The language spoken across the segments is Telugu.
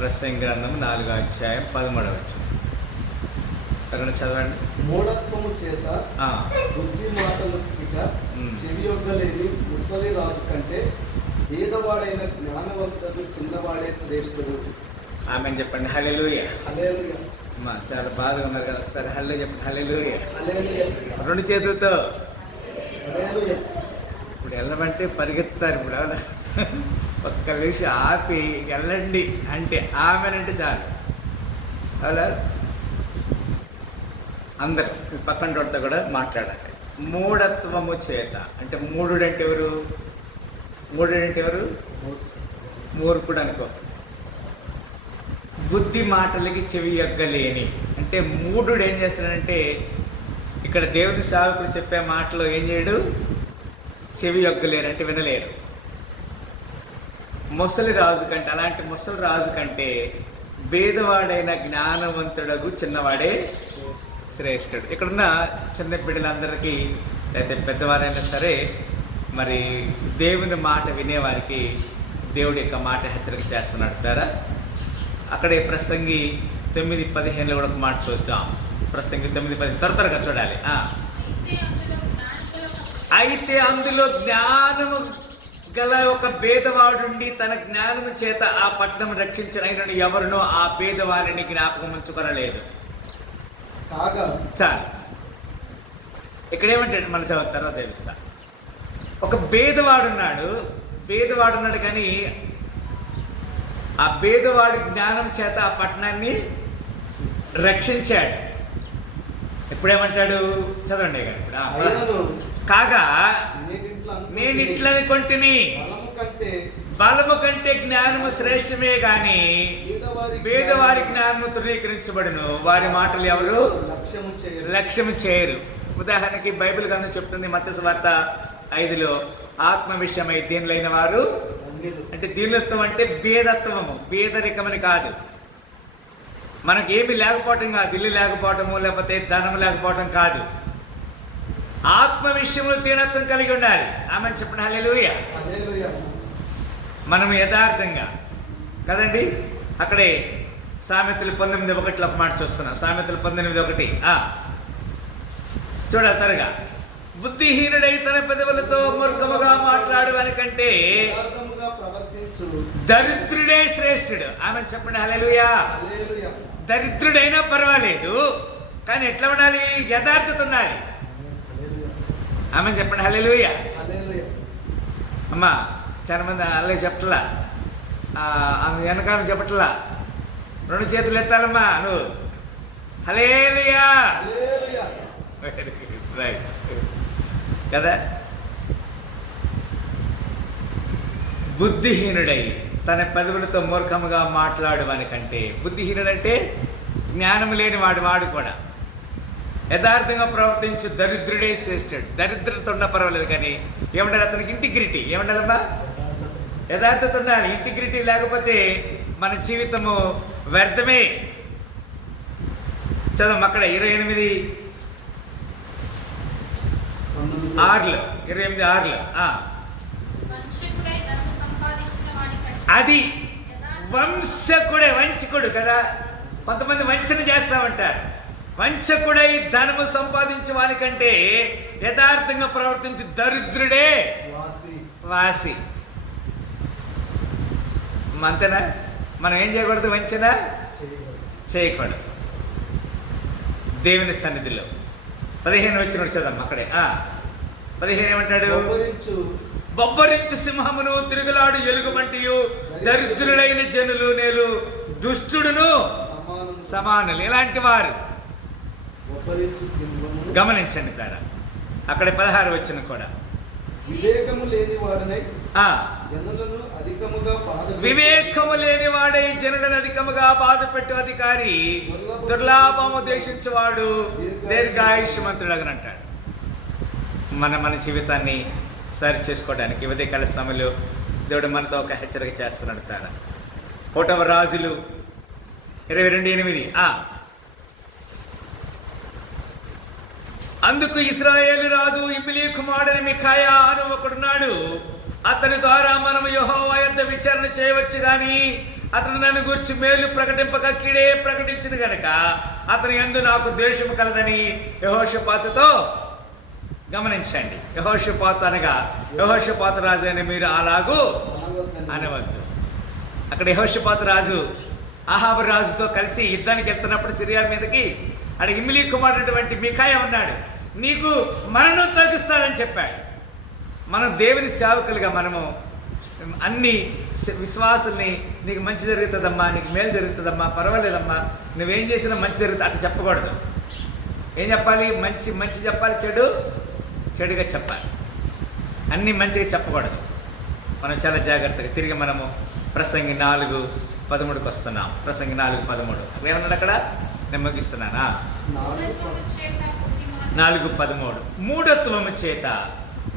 ప్రసంగి గ్రంథం 4వ అధ్యాయం 13వ వచనం. అక్కడ చదవండి. మూఢత్వము చేత బుద్ధి మాటలు చెవియొగ్గలేని ముసలి రాజు కంటే పేదవాడైన జ్ఞానవంతుడు చిన్నవాడే శ్రేష్ఠుడు. ఆమె చెప్పండి. హల్లెలూయా. హల్లెలూయా. చాలా బాగా ఉన్నారు కదా, ఒకసారి హల్లెలూయా చెప్పండి. హల్లెలూయా. హల్లెలూయా. రెండు చేతులతో. హల్లెలూయా. ఇప్పుడు వెళ్ళమంటే పరిగెత్తుతారు. ఇప్పుడు అవునా? ఒక్క నిమిషం ఆపి వెళ్ళండి అంటే ఆమెనంటే చాలు. అవునా? అందరు పక్కన తోటతో కూడా మాట్లాడాలి. మూఢత్వము చేత అంటే మూఢుడంటే ఎవరు? మూఢుడంటే ఎవరు? మూర్ఖుడు అనుకో. బుద్ధి మాటలకి చెవి యొగ్గలేని అంటే మూఢుడు ఏం చేస్తాడంటే ఇక్కడ దేవుని సేవకుడు చెప్పే మాటలో ఏం చేయడు? చెవి యొగ్గలేరు అంటే వినలేరు. ముసలి రాజు కంటే, అలాంటి ముసలి రాజు కంటే భేదవాడైన జ్ఞానవంతుడగు చిన్నవాడే శ్రేష్ఠుడు. ఇక్కడున్న చిన్న బిడ్డలందరికీ లేకపోతే పెద్దవారైనా సరే మరి దేవుని మాట వినేవారికి దేవుడి యొక్క మాట హెచ్చరిక చేస్తున్నాడు కదా. అక్కడే ప్రసంగి 9:15 కూడా ఒక మాట చూస్తాం. ప్రసంగి 9:15 త్వరగా చూడాలి. అయితే అందులో జ్ఞానము గల ఒక భేదవాడుండి తన జ్ఞానము చేత ఆ పట్టణం రక్షించిన అయినను ఎవరినో ఆ భేదవాడిని జ్ఞాపకం ఉంచుకొనలేదు. చాలు. ఇక్కడేమంటే మన చదువుతారో తెలుస్తా. ఒక భేదవాడున్నాడు కానీ ఆ భేదవాడి జ్ఞానం చేత ఆ పట్టణాన్ని రక్షించాడు. ఇప్పుడేమంటాడు చదవండి గారు. ఇప్పుడు కాగా నేను ఇట్లని కొంటిని బలము కంటే జ్ఞానము శ్రేష్టమే గాని పేదవారి జ్ఞానము తృణీకరించబడును. వారి మాటలు ఎవరు లక్ష్యము చేయరు. ఉదాహరణకి బైబిల్ గ్రంథం చెప్తుంది మత్తయి సువార్త 5లో ఆత్మ విషయమై దీనులైన వారు అంటే దీనులత్వం అంటే భేదత్వము, భేదరికమని కాదు. మనకి ఏమి లేకపోవటం కాదు, ఇల్లు లేకపోవటము లేకపోతే ధనము లేకపోవటం కాదు. ఆత్మ విషయంలో దీనత్వం కలిగి ఉండాలి. ఆమె చెప్పండి. హల్లెలూయా. మనం యథార్థంగా కదండి. అక్కడే సామెతలు 19:1 ఒక మాట చూస్తున్నాం. సామెతలు 19:1 చూడాలి త్వరగా. బుద్ధిహీనుడై తన పెదవులతో మూర్ఖముగా మాట్లాడేవాని కంటే దరిద్రుడే శ్రేష్ఠుడు. ఆమె చెప్పండి. హల్లెలూయా. దరిద్రుడైనా పర్వాలేదు కానీ ఎట్లా ఉండాలి? యథార్థత ఉండాలి. ఆమె చెప్పండి. హల్లెలూయా. అమ్మా చాలా మంది అల్లే చెప్పట్లా, ఆమె వెనకాల చెప్పట్లా. రెండు చేతులు ఎత్తాలమ్మా నువ్వు. హల్లెలూయా. రైట్ కదా. బుద్ధిహీనుడై తన పెదవులతో మూర్ఖముగా మాట్లాడువాని కంటే, బుద్ధిహీనుడంటే జ్ఞానం లేని వాడు కూడా యథార్థంగా ప్రవర్తించు దరిద్రుడే శ్రేష్ఠుడు. దరిద్రత ఉన్న పర్వాలేదు కానీ ఏమంటారు అతనికి? ఇంటిగ్రిటీ. ఏమంటారమ్మా? యథార్థత ఉండాలి. ఇంటిగ్రిటీ లేకపోతే మన జీవితము వ్యర్థమే. చదవం అక్కడ 28:6 అది వంచకుడు కదా. కొంతమంది వంచన చేస్తామంటారు. వంచకుడై ధనము సంపాదించే వానికంటే యథార్థంగా ప్రవర్తించి దరిద్రుడే వాసి. అంతేనా? మనం ఏం చేయకూడదు? వంచన చేయకూడదు. దేవుని సన్నిధిలో 15 వచ్చిన చదమ్మ అక్కడే. 15 ఏమంటాడు? బొబ్బరించు సింహమును తిరుగులాడు ఎలుగుబంటియు దరిద్రులైన జనులు నేలు దుష్టుడును సమానులు. ఇలాంటి వారు గమనించండి ద్వారా. అక్కడ 16 వచ్చిన కూడా వివేకము లేని వాడై జనులను అధికముగా బాధ పెట్టు అధికారి దుర్లాభము దేశించువాడు దీర్ఘాయుష్మంతుడు అంటాడు. మన జీవితాన్ని సరి చేసుకోవడానికి ఉదయకాల సమయంలో దేవుడు మనతో ఒక హెచ్చరిక చేస్తున్నాడు తాను. 1వ రాజులు 22:8 అందుకు ఇశ్రాయేలు రాజు ఇమ్లీ కుమారుడైన మిఖాయా అను ఒకడున్నాడు. అతని ద్వారా మనము యెహోవా యొద్ద విచారణ చేయవచ్చు కానీ అతను నన్ను గురించి మేలు ప్రకటింపక కీడే ప్రకటించింది గనక అతని యందు నాకు ద్వేషము కలదని యెహోషాపాతుతో గమనించండి. యెహోషాపాతు అనగా యెహోషాపాతు రాజు అని మీరు అలాగూ అనవద్దు. అక్కడ యెహోషాపాతు రాజు అహాబు రాజుతో కలిసి యుద్ధానికి వెళ్తున్నప్పుడు సిరియా మీదకి అక్కడ ఇమ్లీ కుమారుడటువంటి మిఖాయా ఉన్నాడు. నీకు మరణం తగ్గిస్తాడని చెప్పాడు. మనం దేవుని సేవకులుగా మనము అన్ని విశ్వాసుల్ని నీకు మంచి జరుగుతుందమ్మా, నీకు మేలు జరుగుతుందమ్మా, పర్వాలేదమ్మా, నువ్వేం చేసినా మంచి జరుగుతుంది అట్లా చెప్పకూడదు. ఏం చెప్పాలి? మంచి మంచి చెప్పాలి, చెడుగా చెప్పాలి. అన్నీ మంచిగా చెప్పకూడదు. మనం చాలా జాగ్రత్తగా తిరిగి మనము ప్రసంగి 4:13 వస్తున్నాం. ప్రసంగి 4:13 ఏమన్నాడు అక్కడ? నేను ముగిస్తున్నానా? 4:13 మూఢత్వము చేత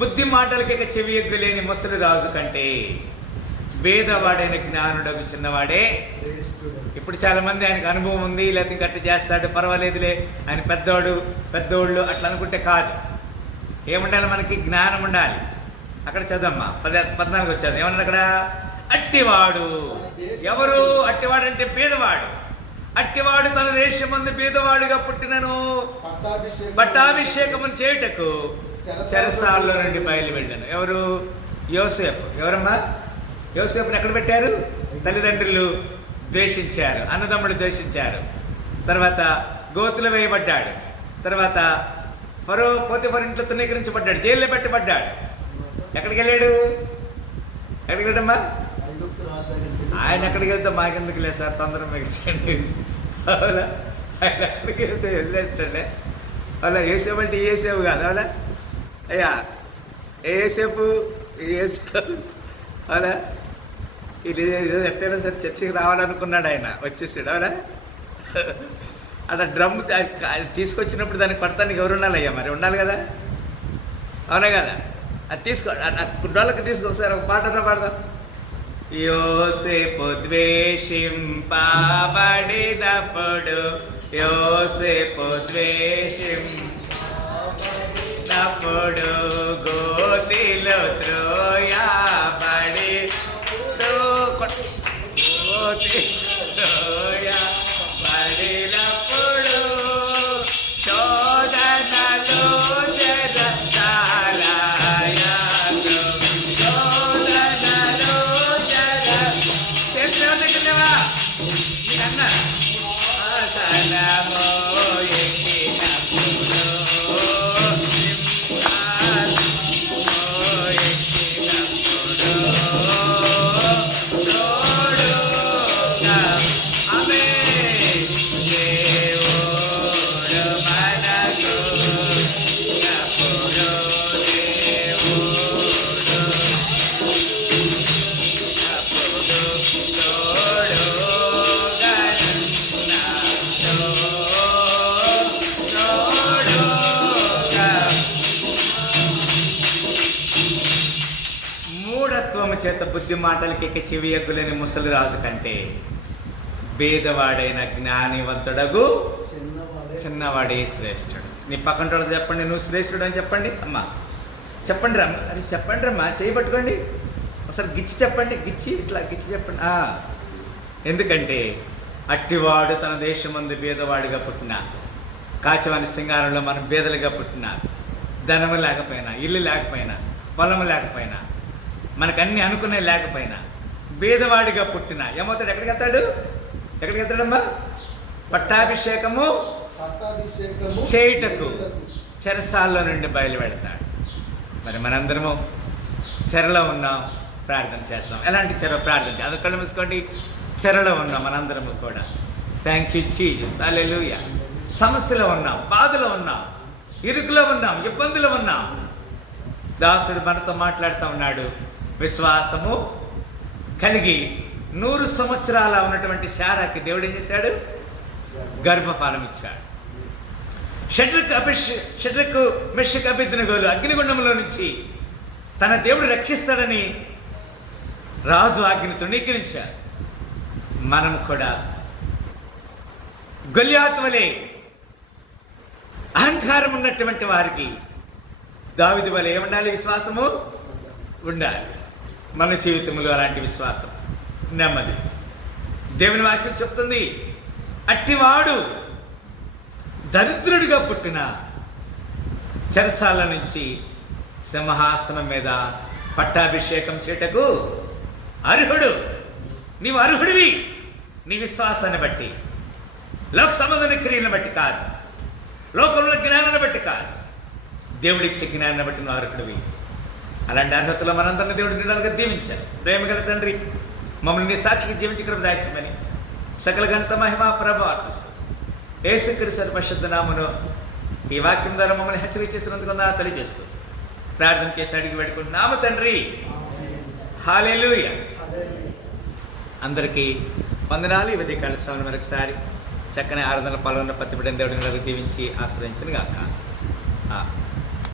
బుద్ధి మాటలకి చెవి ఎగ్గులేని ముసలి రాజు కంటే భేదవాడైన జ్ఞానుడకు చిన్నవాడే. ఇప్పుడు చాలామంది ఆయనకు అనుభవం ఉంది, లేకపోతే గట్టి చేస్తాడు, పర్వాలేదులే ఆయన పెద్దోళ్ళు అట్లా అనుకుంటే కాదు. ఏముండాలి? మనకి జ్ఞానం ఉండాలి. అక్కడ చదవమ్మా 14 వచ్చాడు. ఏమన్నాడు అక్కడ? అట్టివాడు ఎవరు? అట్టివాడు అంటే పేదవాడు. అట్టివాడు తన దేశమందు పేదవాడుగా పుట్టినను పట్టాభిషేకము చేయుటకు చెరసాల్లో నుండి బయలు వెళ్ళాను. ఎవరు? యోసేపు. ఎవరమ్మా? యోసేపుని ఎక్కడ పెట్టారు? తల్లిదండ్రులు ద్వేషించారు, అన్నదమ్ముడు ద్వేషించారు. తర్వాత గోతులు వేయబడ్డాడు. తర్వాత పోతిఫరు ఇంట్లో తృణీకరించబడ్డాడు, జైల్లో పెట్టబడ్డాడు. ఎక్కడికి వెళ్ళాడమ్మా? ఆయన ఎక్కడికి వెళ్తే మాకెందుకు లేదు సార్, తొందర మిగిల్చండి. అవునా? ఆయన ఎక్కడికి వెళ్తే వెళ్ళేస్తాడే. అలా ఏసేపు అంటే ఏసేపు కాదు. అవునా అయ్యా? ఏసేపు అవునా? ఇది ఎట్టైనా సరే చర్చికి రావాలనుకున్నాడు ఆయన, వచ్చేసాడు. అవునా? అలా డ్రమ్ తీసుకొచ్చినప్పుడు దాన్ని కొడతానికి ఎవరు ఉండాలయ్యా? మరి ఉండాలి కదా, అవునా కదా? అది డోళ్ళకి తీసుకో, ఒకసారి ఒక పాట పాడదాం. యోసేపు ద్వేషింపబడినప్పుడు, యోసేపు ద్వేషింపబడినప్పుడు గోతిలో త్రోయబడి పడినప్పుడు శోధనలో చేత బుద్ధి మాటలకి చెవి ఎగ్గులేని ముసలి రాజు కంటే భేదవాడైన జ్ఞానివంతుడగు చిన్నవాడే శ్రేష్ఠుడు. నీ పక్కన చెప్పండి, నువ్వు శ్రేష్ఠుడు అని చెప్పండి. అమ్మా చెప్పండి రా, అది చెప్పండి రమ్మా, చేయబట్టుకోండి అసలు గిచ్చి చెప్పండి, ఇట్లా గిచ్చి చెప్పండి. ఎందుకంటే అట్టివాడు తన దేశమందు భేదవాడిగా పుట్టిన, కాచవాని సింగారంలో మనం భేదలుగా పుట్టిన, ధనము లేకపోయినా, ఇల్లు లేకపోయినా, పొలము లేకపోయినా, మనకు అన్నీ అనుకునే లేకపోయినా భేదవాడిగా పుట్టిన ఏమవుతాడు? ఎక్కడికి వెళ్తాడమ్మా? పట్టాభిషేకము చేయుటకు చెరసాల్లో నుండి బయలుపెడతాడు. మరి మనందరము చెరలో ఉన్నాం, ప్రార్థన చేస్తాం. ఎలాంటి ప్రార్థన చేస్తాం? అది కళ్ళు మూసుకోండి. చెరలో ఉన్నాం మనందరము కూడా. థ్యాంక్ యూ జీసస్, హల్లెలూయా. సమస్యలో ఉన్నాం, బాధలో ఉన్నాం, ఇరుకులో ఉన్నాం, ఇబ్బందులు ఉన్నాం. దాసుడు మనతో మాట్లాడుతూ ఉన్నాడు. విశ్వాసము కలిగి 100 సంవత్సరాల ఉన్నటువంటి శారాకి దేవుడు ఏం చేశాడు? గర్భఫలం ఇచ్చాడు. షడ్రకు మెషక్ అబేద్నెగోలు అగ్నిగుండంలో నుంచి తన దేవుడు రక్షిస్తాడని రాజు ఆజ్ఞను తృణీకరించారు. మనం కూడా గొల్యాతు వలె అహంకారం ఉన్నటువంటి వారికి దావీదు వలె ఏముండాలి? విశ్వాసము ఉండాలి. మన జీవితంలో అలాంటి విశ్వాసం, నెమ్మది, దేవుని వాక్యం చెప్తుంది, అట్టివాడు దరిద్రుడిగా పుట్టిన చెరసాల నుంచి సింహాసనం మీద పట్టాభిషేకం చేయటకు అర్హుడు. నీవు అర్హుడివి నీ విశ్వాసాన్ని బట్టి, లోక సంబంధమైన క్రియలను బట్టి కాదు, లోకంలో జ్ఞానాన్ని బట్టి కాదు, దేవుడిచ్చే జ్ఞానాన్ని బట్టి నువ్వు అర్హుడివి. అలాంటి అర్హతలో మనందరినీ దేవుడు నిండాలుగా దీవించారు. ప్రేమగల తండ్రి, మమ్మల్ని నీ సాక్షికి జీవించి కృప దాయిచ్చమని సకల ఘనత మహిమ ప్రభావం అర్పిస్తుంది. యేసుక్రీస్తు పరిశుద్ధ నామములో ఈ వాక్యం ద్వారా మమ్మల్ని హెచ్చరిక చేసినందుకు తెలియజేస్తూ ప్రార్థన చేసి అడిగి పెట్టుకుంటున్నాము తండ్రి. హల్లెలూయా. అందరికీ వందనాలు. ఈ ఉదయకాల సమయంలో మరొకసారి చక్కని ఆరాధనలో పాల్గొన్న ప్రతి బిడ్డను దేవుడిని దీవించి ఆశ్రయించను గాక.